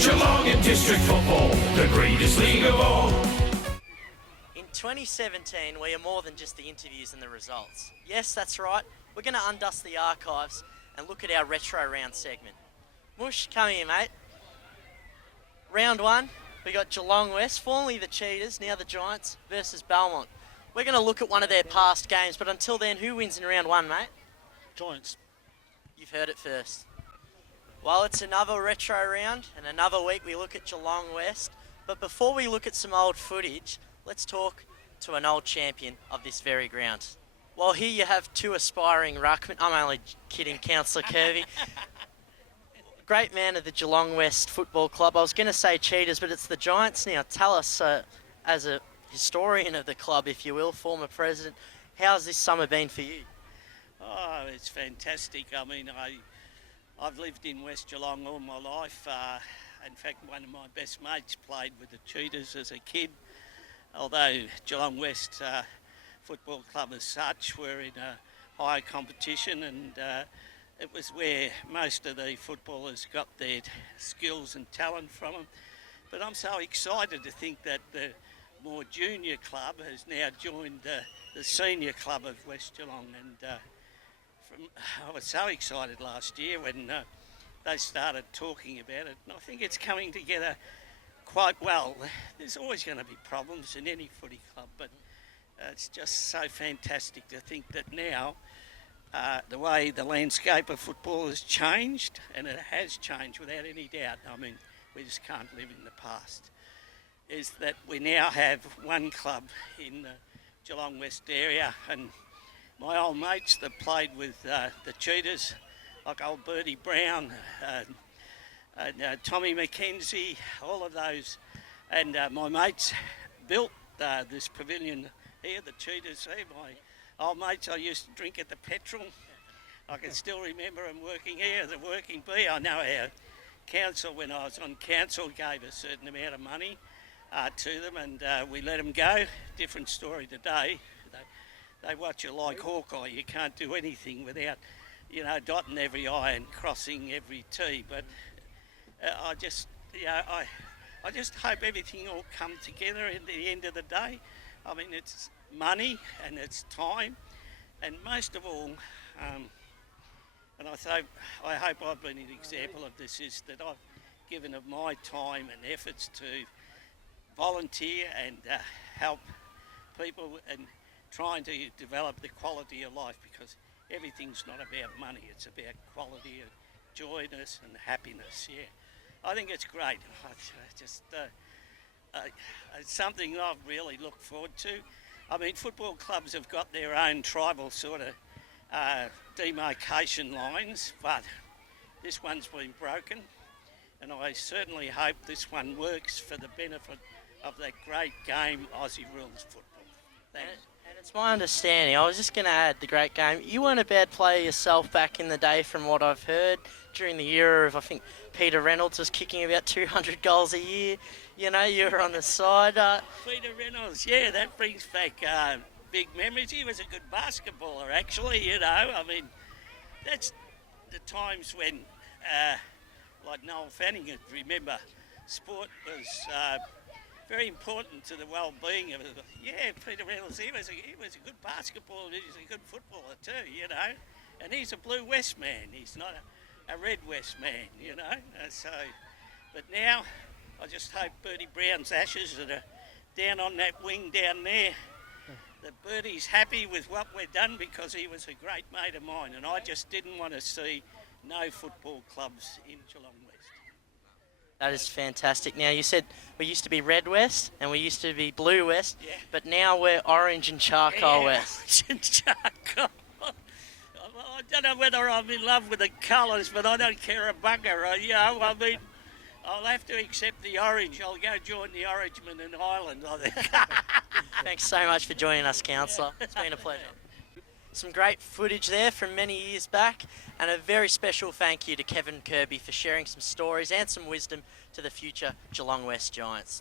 Geelong in district football, the greatest league of all. In 2017, we are more than just the interviews and the results. Yes, that's right. We're going to undust the archives and look at our retro round segment. Mush, come here, mate. Round one, we got Geelong West, formerly the Cheetahs, now the Giants, versus Belmont. We're going to look at one of their past games, but until then, who wins in round one, mate? Giants. You've heard it first. Well, it's another retro round, and another week we look at Geelong West. But before we look at some old footage, let's talk to an old champion of this very ground. Well, here you have two aspiring ruckmen. I'm only kidding, Councillor Kirby. Great man of the Geelong West Football Club. I was going to say Cheetahs, but it's the Giants now. Tell us, as a historian of the club, if you will, former president, how's this summer been for you? Oh, it's fantastic. I mean, I've lived in West Geelong all my life. In fact, one of my best mates played with the Cheetahs as a kid. Although Geelong West Football Club as such were in a higher competition, and it was where most of the footballers got their skills and talent from them. But I'm so excited to think that the more junior club has now joined the senior club of West Geelong, and I was so excited last year when they started talking about it, and I think it's coming together quite well. There's always going to be problems in any footy club, but it's just so fantastic to think that now the way the landscape of football has changed, and it has changed without any doubt. I mean, we just can't live in the past, is that we now have one club in the Geelong West area, and my old mates that played with the Cheetahs, like old Bertie Brown, Tommy McKenzie, all of those, and my mates built this pavilion here, the Cheetahs here. My old mates I used to drink at the petrol. I can still remember them working here as a working bee. I know our council, when I was on council, gave a certain amount of money to them, and we let them go. Different story today. They watch you like Hawkeye. You can't do anything without, dotting every I and crossing every T. But I just hope everything all comes together at the end of the day. I mean, it's money and it's time, and most of all, and I hope I've been an example of this, is that I've given of my time and efforts to volunteer and help people and trying to develop the quality of life, because everything's not about money, it's about quality of joyness and happiness. Yeah, I think it's great. It's something I've really looked forward to. I mean, football clubs have got their own tribal sort of demarcation lines, but this one's been broken, and I certainly hope this one works for the benefit of that great game, Aussie rules football. Thanks. And it's my understanding, I was just going to add the great game, you weren't a bad player yourself back in the day from what I've heard, during the era of, I think, Peter Reynolds was kicking about 200 goals a year. You were on the side. Peter Reynolds, yeah, that brings back big memories. He was a good basketballer, actually, I mean, that's the times when, like Noel Fanning would remember, sport was very important to the well-being of it. Yeah, Peter Reynolds, he was a good basketballer, he's a good footballer too, and he's a Blue West man, he's not a Red West man, but now I just hope Bertie Brown's ashes that are down on that wing down there, that Bertie's happy with what we've done, because he was a great mate of mine, and I just didn't want to see no football clubs in Geelong West. That is fantastic. Now, you said we used to be Red West and we used to be Blue West, yeah, but now we're Orange and Charcoal West. Orange and Charcoal. I don't know whether I'm in love with the colours, but I don't care a bugger. I mean, I'll have to accept the orange. I'll go join the Orangemen in Ireland, I think. Thanks so much for joining us, Councillor. It's been a pleasure. Some great footage there from many years back, and a very special thank you to Kevin Kirby for sharing some stories and some wisdom to the future Geelong West Giants.